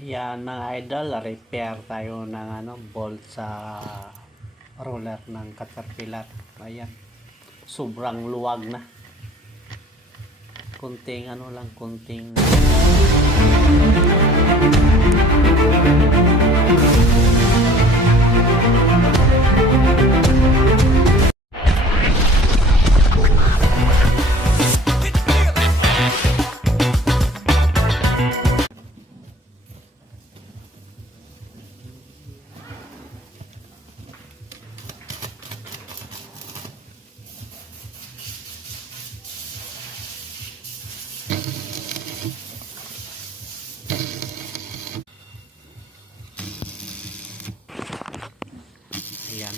Ayan mga idol, repair tayo ng bolt sa roller ng Caterpillar. Ayan, sobrang luwag na. Kunting lang, kunting ayan,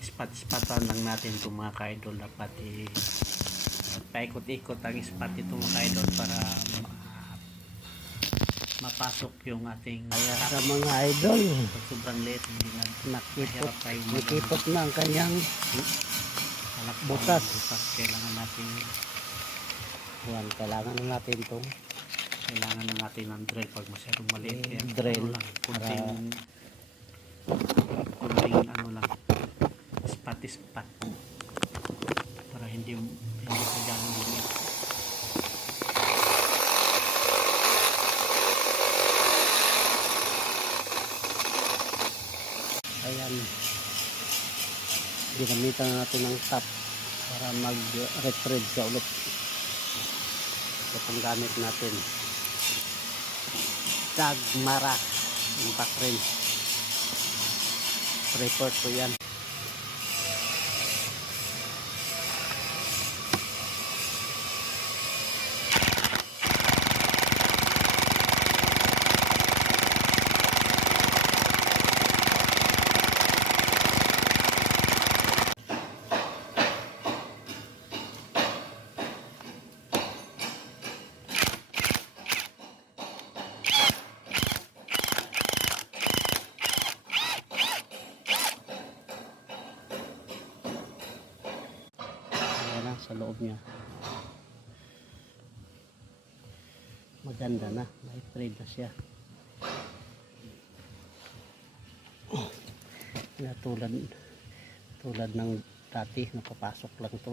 ispat-ispatan lang natin itong mga ka-idol. Dapat paikot-ikot ang ispat ito mga ka-idol para mapasok yung ating sa mga idol. Sobrang liit, hindi na nakipot na ang kanyang butas. Kailangan natin itong kailangan na natin ng drill pag masyadong maliit. Drill lang, kunting lang, ispat para hindi masyadong limit. ayan, ginamitan natin ng tap para mag-retread siya ulit. Ito pong gamit natin, Dagmara impact wrench. Report po yan. Sa loob niya maganda na, may thread na siya. Tulad ng dati napapasok lang to.